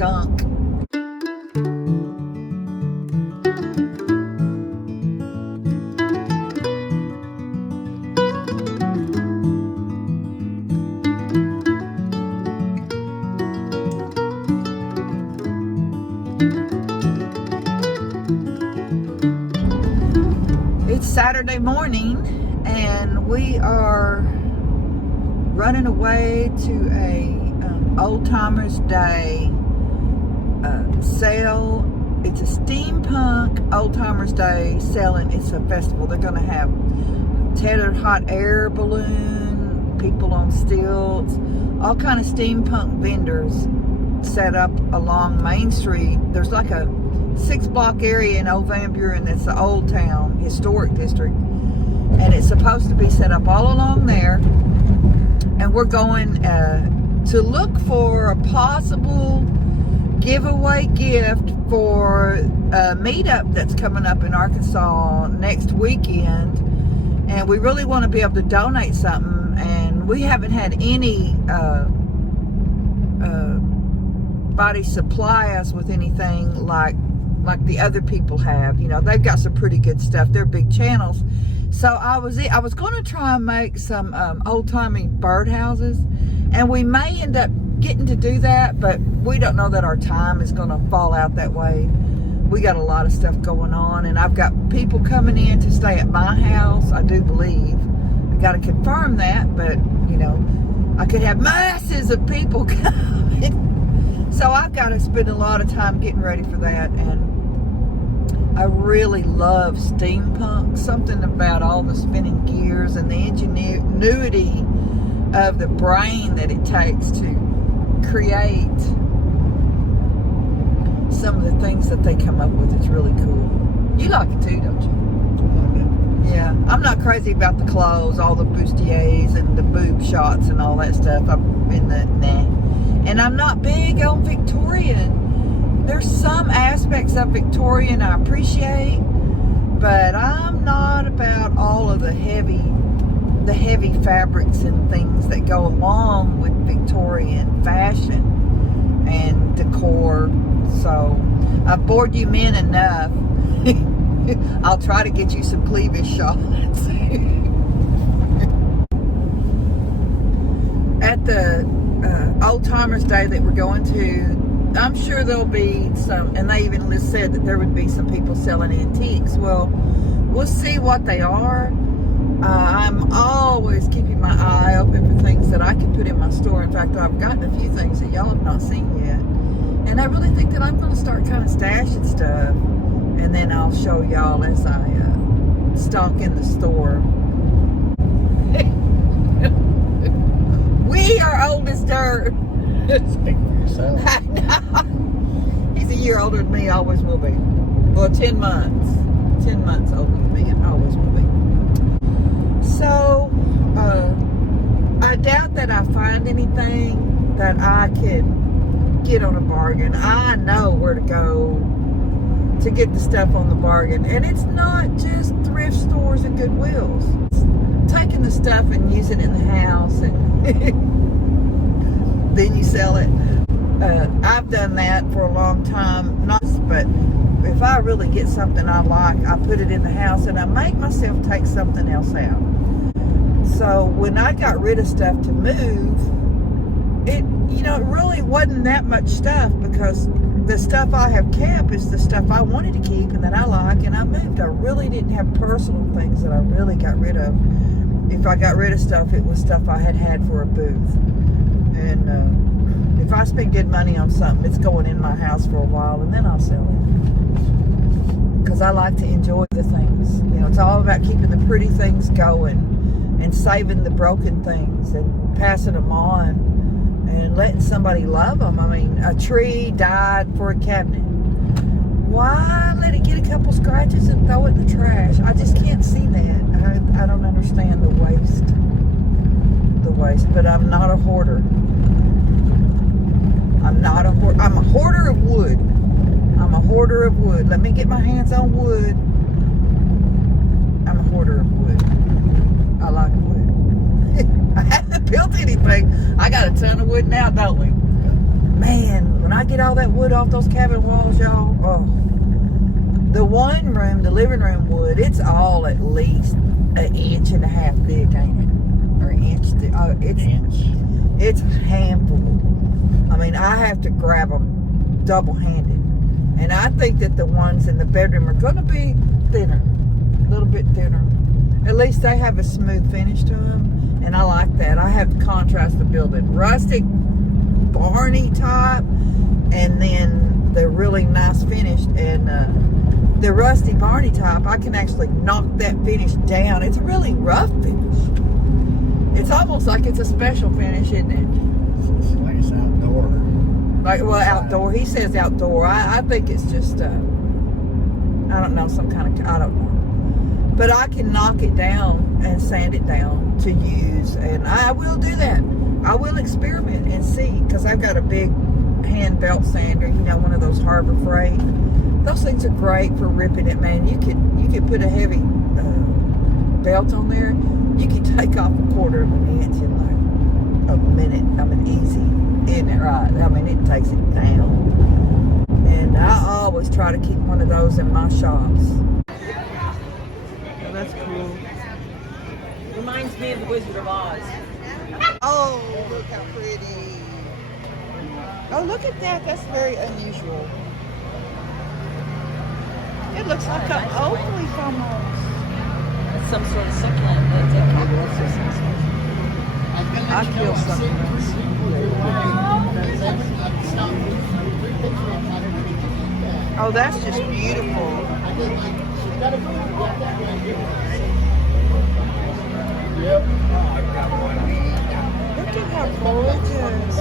skunk. It's Saturday morning and we are running away to a Old Timers Day sale. It's a Steampunk Old Timers Day selling. It's a festival. They're going to have tethered hot air balloon, people on stilts, all kind of steampunk vendors set up along Main Street. There's like a 6-block area in Old Van Buren that's the Old Town Historic District, and it's supposed to be set up all along there. And we're going to look for a possible giveaway gift for a meetup that's coming up in Arkansas next weekend, and we really want to be able to donate something, and we haven't had any body supply us with anything like the other people have. You know, they've got some pretty good stuff. They're big channels. So I was going to try and make some old-timey birdhouses, and we may end up getting to do that, but we don't know that our time is going to fall out that way. We got a lot of stuff going on, and I've got people coming in to stay at my house, I do believe. I got to confirm that, but, you know, I could have masses of people coming. So I've got to spend a lot of time getting ready for that, and I really love steampunk. Something about all the spinning gears and the ingenuity of the brain that it takes to create some of the things that they come up with is really cool. You like it too, don't you? Yeah. I'm not crazy about the clothes, all the bustiers and the boob shots and all that stuff. I'm in the nah. And I'm not big on Victorian. There's some aspects of Victorian I appreciate, but I'm not about all of the heavy fabrics and things that go along with Victorian fashion and decor. So I've bored you men enough. I'll try to get you some cleavage shots. At the Old Timers Day that we're going to, I'm sure there'll be some, and they even said that there would be some people selling antiques. Well, we'll see what they are. I'm always keeping my eye open for things that I can put in my store. In fact, I've gotten a few things that y'all have not seen yet. And I really think that I'm going to start kind of stashing stuff. And then I'll show y'all as I stock in the store. We are old as dirt. Speak for yourself. I know. He's a year older than me, always will be. Well, 10 months. 10 months older than me, and always will be. So, I doubt that I find anything that I can get on a bargain. I know where to go to get the stuff on the bargain. And it's not just thrift stores and Goodwills. It's taking the stuff and using it in the house, and then you sell it. I've done that for a long time, but if I really get something I like, I put it in the house and I make myself take something else out. So when I got rid of stuff to move, it really wasn't that much stuff, because the stuff I have kept is the stuff I wanted to keep and that I like, and I moved. I really didn't have personal things that I really got rid of. If I got rid of stuff, it was stuff I had for a booth. And if I spend good money on something, it's going in my house for a while, and then I'll sell it. Because I like to enjoy the things. You know, it's all about keeping the pretty things going and saving the broken things and passing them on and letting somebody love them. I mean, a tree died for a cabinet. Why let it get a couple scratches and throw it in the trash? I just can't see that. I don't understand the waste. But I'm not a hoarder. I'm a hoarder of wood. I'm a hoarder of wood. Let me get my hands on wood. I'm a hoarder of wood. I like wood. I haven't built anything. I got a ton of wood now, don't we? Man, when I get all that wood off those cabinet walls, y'all, oh. The one room, the living room wood, it's all at least an inch and a half big, ain't it? Or an inch. It's a handful. I mean, I have to grab them double-handed. And I think that the ones in the bedroom are going to be thinner. A little bit thinner. At least they have a smooth finish to them. And I like that. I have the contrast of building rustic, Barney type, and then the really nice finish. And the rusty Barney type, I can actually knock that finish down. It's a really rough finish. It's almost like it's a special finish, isn't it? It's like it's outdoor. Like, well, outdoor. He says outdoor. I think it's just, I don't know, some kind of, I don't know. But I can knock it down and sand it down to use, and I will do that. I will experiment and see, because I've got a big hand belt sander, you know, one of those Harbor Freight. Those things are great for ripping it, man. You could put a heavy belt on there. You can take off a quarter of an inch in like a minute. I mean, easy, isn't it right? I mean, it takes it down. And I always try to keep one of those in my shops. Oh, that's cool. Reminds me of the Wizard of Oz. Oh, look how pretty. Oh, look at that. That's very unusual. It looks like an oak leaf almost. It's some sort of succulent. That's it. I feel something. Oh, that's just beautiful. Yep. Look at how gorgeous.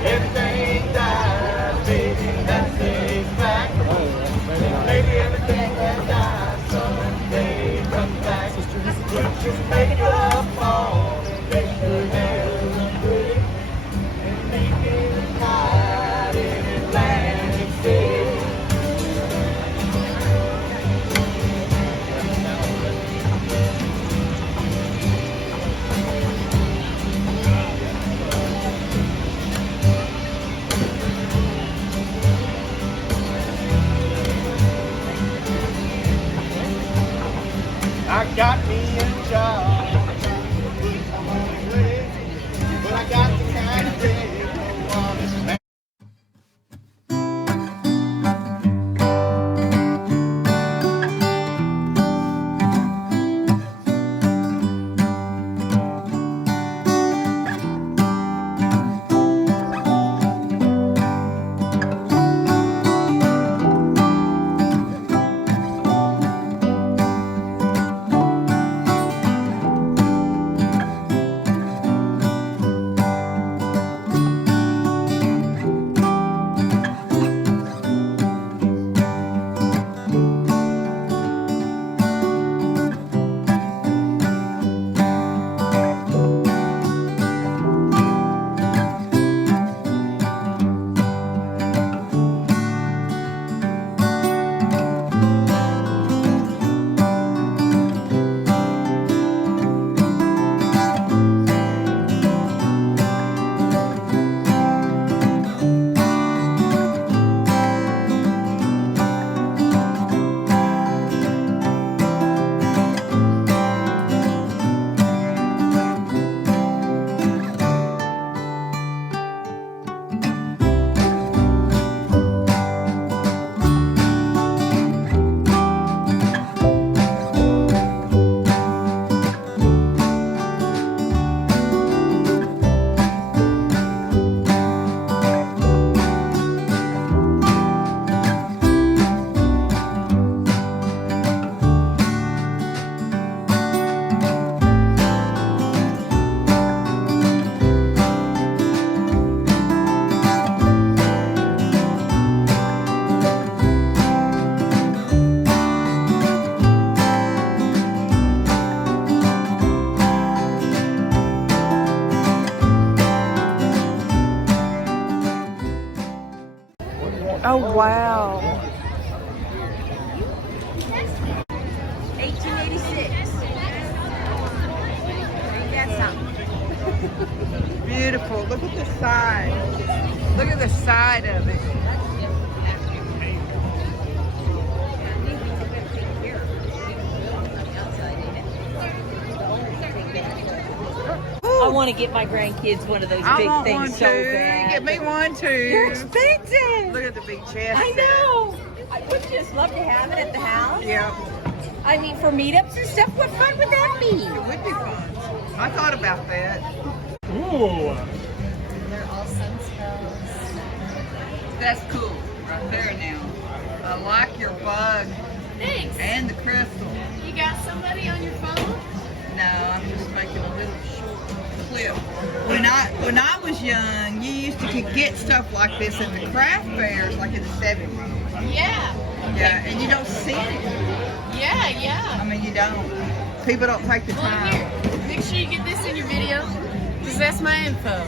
Everything dies, baby, that stays back. Maybe everything that dies someday comes back. Just make it up all and make your hair look pretty. And make it hide in Atlantic City. I got me a job, but I got the kind of day no honest man. Oh, wow. Beautiful. Look at the side. Look at the side of it. I want to get my grandkids one of those I big want things one so too. bad. Get me one too. They're expensive. Look at the big chest. I know. I would just love to have it at the house. Yeah, I mean, for meetups and stuff, what fun would that be? it would be fun. I thought about that. Ooh. They're all sunspells. That's cool right there now. I like your bug Thanks. and the crystal. You got somebody on your phone? No, I'm just making a little short clip. When I was young, you used to get stuff like this at the craft fairs, like in the 70s. Yeah. Yeah, and you don't see it. Yeah. I mean, you don't. People don't take the Well, time. here, make sure you get this in your video, because that's my info.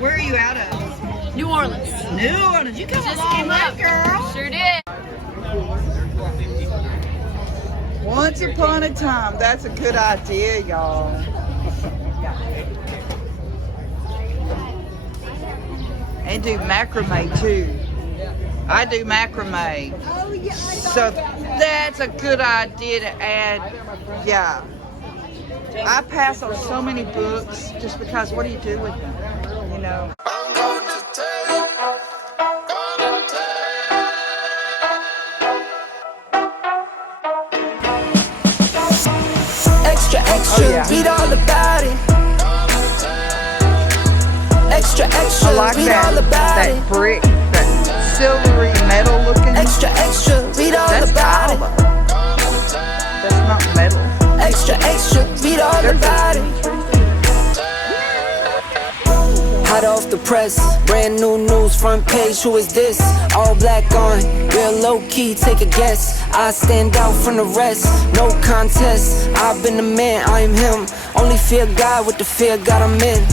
Where are you out of? New Orleans. New Orleans. You come a Just long came way, up. girl. Sure did. Once upon a time. That's a good idea, y'all. And do macrame too. I do macrame. Oh, yeah. So that's a good idea to add. Yeah. I pass on so many books just because what do you do with them? You know. Extra, extra, Oh, yeah. read all about it. Extra, extra, I like read that. all about That it. brick, that silvery metal looking. Extra, extra, read all That's about tile. it. That's not metal. Extra, extra, read all They're about it. Hot off the press, brand new news, front page, who is this? All black on, real low key, take a guess. I stand out from the rest, no contest. I've been the man, I am him. Only fear God with the fear God I'm in.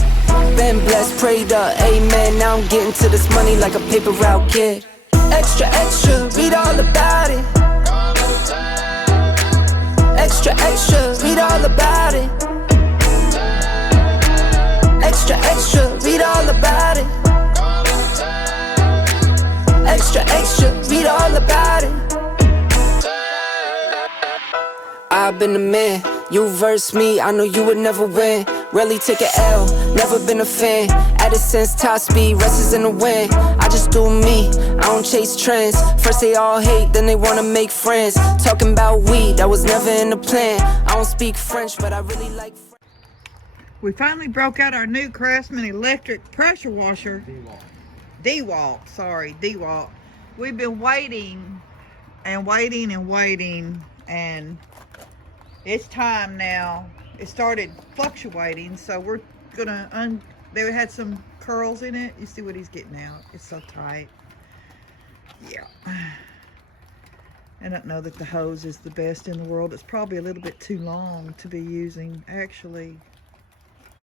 Been blessed, prayed up, amen. Now I'm getting to this money like a paper route kid. Extra, extra, read all about it. Extra, extra, read all about it. Extra, extra, read all about it. Extra, extra, read all about it. I've been the man, you verse me, I know you would never win. Rarely take an L, never been a fan. Edison's top speed, rest is in the wind. I just do me, I don't chase trends. First they all hate, then they wanna make friends. Talking about weed, that was never in the plan. I don't speak French, but I really like French. We finally broke out our new Craftsman electric pressure washer. DeWalt, sorry, DeWalt. We've been waiting and waiting and waiting, and it's time now. It started fluctuating, so we're gonna they had some curls in it. You see what he's getting out. It's so tight. Yeah. I don't know that the hose is the best in the world. It's probably a little bit too long to be using, actually.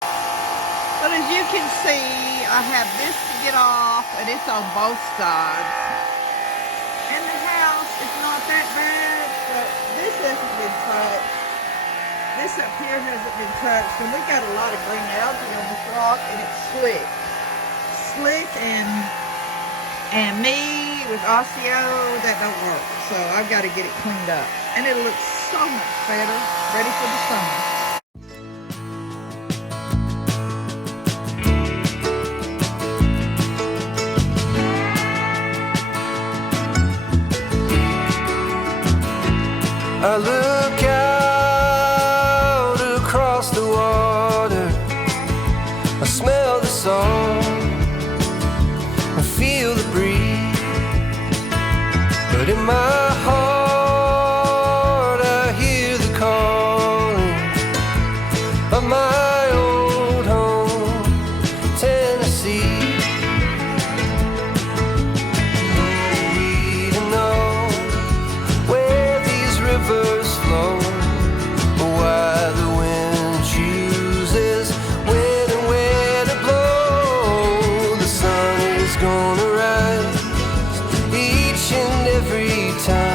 But as you can see, I have this to get off, and it's on both sides. And the house is not that bad, but this hasn't been touched. This up here hasn't been touched, and we got a lot of green algae on this rock, and it's slick. Slick, and me with osteo, that don't work. So I've got to get it cleaned up. And it'll look so much better, ready for the summer. I look out across the water, I smell the song, I feel the breeze, but in my heart I hear the calling of my old home, Tennessee. We don't know where these rivers flow, or why the wind chooses when and where to blow. The sun is gonna rise each and every time.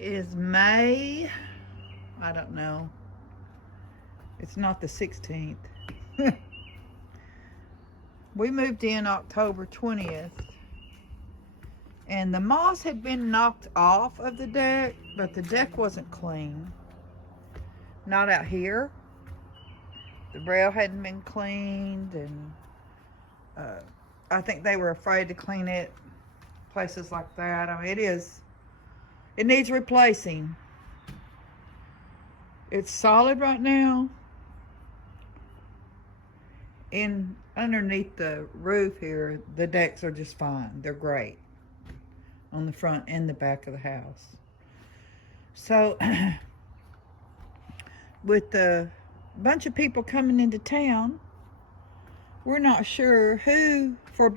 is May, I don't know. It's not the 16th. We moved in October 20th. And the moss had been knocked off of the deck, but the deck wasn't clean. Not out here. The rail hadn't been cleaned, and I think they were afraid to clean it. Places like that. I mean, it needs replacing. It's solid right now. And underneath the roof here, the decks are just fine. They're great on the front and the back of the house. So with the bunch of people coming into town, we're not sure who, for a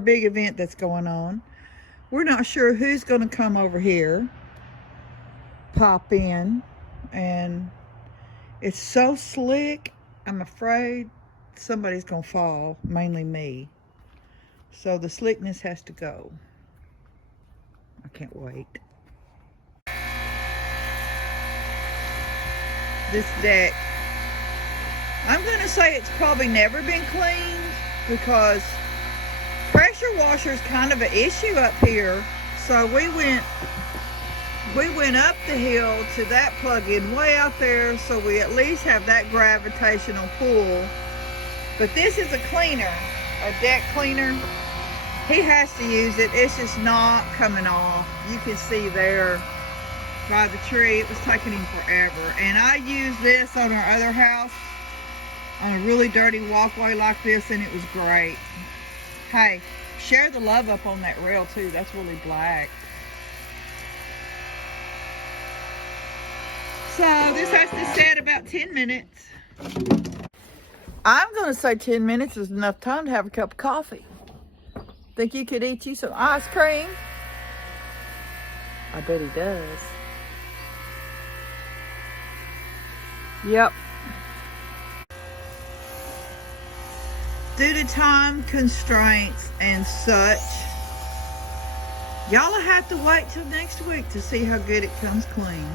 big event that's going on, we're not sure who's going to come over here, pop in, and it's so slick, I'm afraid somebody's going to fall, mainly me. So the slickness has to go. I can't wait. This deck, I'm going to say it's probably never been cleaned because pressure washer is kind of an issue up here. So we went up the hill to that plug-in way out there, so we at least have that gravitational pull. But this is a cleaner, a deck cleaner. He has to use it. It's just not coming off. You can see there by the tree, it was taking him forever. And I used this on our other house on a really dirty walkway like this, and it was great. Hey, share the love up on that rail too. That's really black. So this has to set about 10 minutes. I'm going to say 10 minutes is enough time to have a cup of coffee. Think you could eat you some ice cream? I bet he does. Yep. Due to time constraints and such, y'all will have to wait till next week to see how good it comes clean.